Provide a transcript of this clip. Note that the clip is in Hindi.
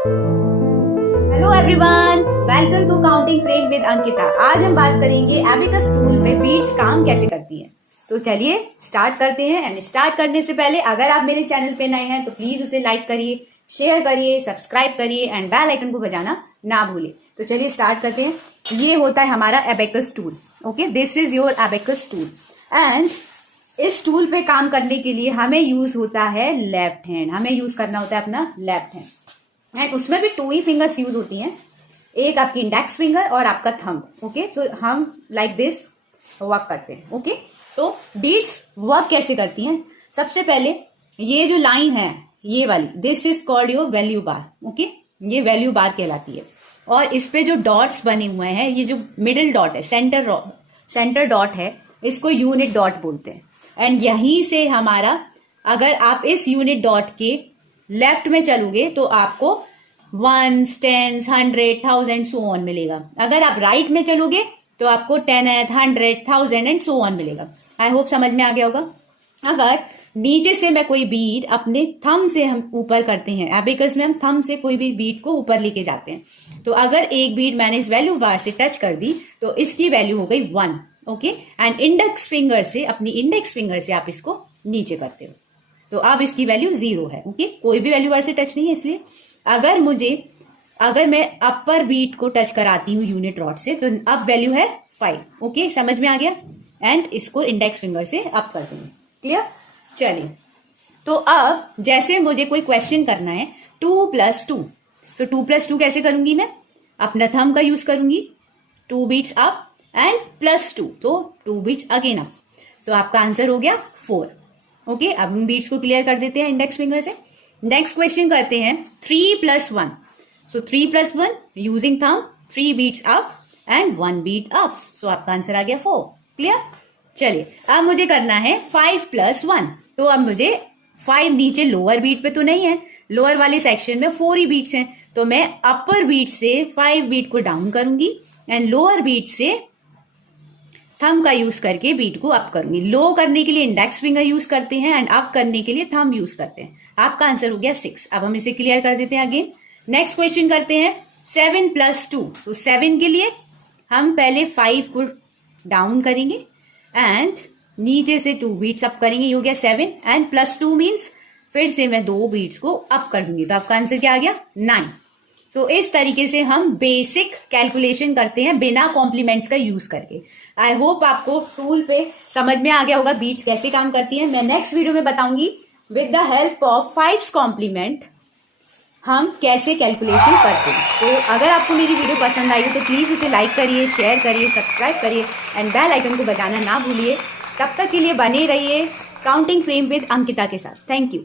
Hello everyone, welcome to counting frame with Ankita. आज हम बात करेंगे एबेकस टूल में बीट्स काम कैसे करती हैं। तो चलिए स्टार्ट करते हैं। एंड स्टार्ट करने से पहले अगर आप मेरे चैनल पे नए हैं तो प्लीज उसे लाइक करिए, शेयर करिए, सब्सक्राइब करिए एंड बेल आइकन को बजाना ना भूलिए। तो चलिए स्टार्ट करते हैं। ये होता है हमारा abacus tool. Okay, this is your abacus tool. And इस टूल पे काम करने के लिए हमें यूज होता है लेफ्ट हैंड। हमें यूज करना होता है अपना लेफ्ट हैंड। एंड उसमें भी 2 ही फिंगर्स यूज होती हैं, एक आपकी इंडेक्स फिंगर और आपका थंब। ओके, तो हम लाइक दिस वर्क करते हैं। ओके, तो बीट्स वर्क कैसे करती हैं। सबसे पहले ये जो लाइन है ये वाली, this is called your value bar. Okay, ये वैल्यू बार कहलाती है। और इस पे जो डॉट्स बने हुए हैं, ये जो मिडिल डॉट है, सेंटर डॉट है, इसको यूनिट डॉट बोलते हैं। एंड यहीं से हमारा, अगर आप इस यूनिट डॉट के लेफ्ट में चलोगे तो आपको 1s, 10s, 100, 1000 सो ऑन मिलेगा। अगर आप राइट में चलोगे तो आपको 10th, 100, 1000 एंड सो ऑन मिलेगा। आई होप समझ में आ गया होगा। अगर नीचे से मैं कोई बीट अपने थंब से हम ऊपर करते हैं, एबेकस में हम थंब से कोई भी बीट को ऊपर लेके जाते हैं। तो अगर एक बीट मैंने इस वैल्यू बार से टच कर दी तो इसकी वैल्यू हो गई 1। ओके, एंड इंडेक्स फिंगर से, अपनी इंडेक्स फिंगर से आप इसको नीचे करते हो तो अब इसकी वैल्यू 0 है। ओके, कोई भी वैल्यू बार से टच नहीं है। इसलिए अगर मैं अपर बीट को टच कराती हूँ यूनिट रॉड से तो अब वैल्यू है 5। ओके, समझ में आ गया। एंड इसको इंडेक्स फिंगर से अप कर दूंगी। क्लियर। चलिए, तो अब जैसे मुझे कोई क्वेश्चन करना है 2+2, सो 2+2 कैसे करूंगी मैं, अपना थंब का यूज करूंगी। 2 बीट्स अप एंड +2, तो 2 बीट्स अगेन अप। सो आपका आंसर हो गया 4। ओके, अब हम बीट्स को क्लियर कर देते हैं इंडेक्स फिंगर से। नेक्स्ट क्वेश्चन करते हैं 3+1, so 3+1 using thumb, 3 beats up and 1 beat up. So आपका आंसर आ गया 4। क्लियर। चलिए, अब मुझे करना है 5+1, तो अब मुझे 5 नीचे लोअर बीट पे तो नहीं है, लोअर वाले सेक्शन में 4 ही बीट्स हैं, तो मैं अपर बीट से 5 बीट को डाउन करूंगी एंड लोअर बीट से थंब का यूज करके बीट को अप करूंगी। लो करने के लिए इंडेक्स फिंगर यूज करते हैं एंड अप करने के लिए थंब यूज करते हैं। आपका आंसर हो गया 6। अब हम इसे क्लियर कर देते हैं अगेन। नेक्स्ट क्वेश्चन करते हैं 7+2, तो 7 के लिए हम पहले 5 को डाउन करेंगे एंड नीचे से 2 बीट्स अप करेंगे। ये हो गया 7 एंड +2 मीन्स फिर से मैं 2 बीट्स को अप कर दूंगी, तो आपका आंसर क्या आ गया 9। तो इस तरीके से हम बेसिक कैलकुलेशन करते हैं बिना कॉम्प्लीमेंट्स का यूज करके। आई होप आपको टूल पे समझ में आ गया होगा बीट्स कैसे काम करती हैं। मैं नेक्स्ट वीडियो में बताऊंगी with the help of 5 complement हम कैसे कैलकुलेशन करते हैं। तो अगर आपको मेरी वीडियो पसंद आई हो तो प्लीज उसे लाइक करिए, शेयर करिए, सब्सक्राइब करिए एंड बेल आइकन को बजाना ना भूलिए। तब तक के लिए बने रहिए काउंटिंग फ्रेम विद अंकिता के साथ। Thank you.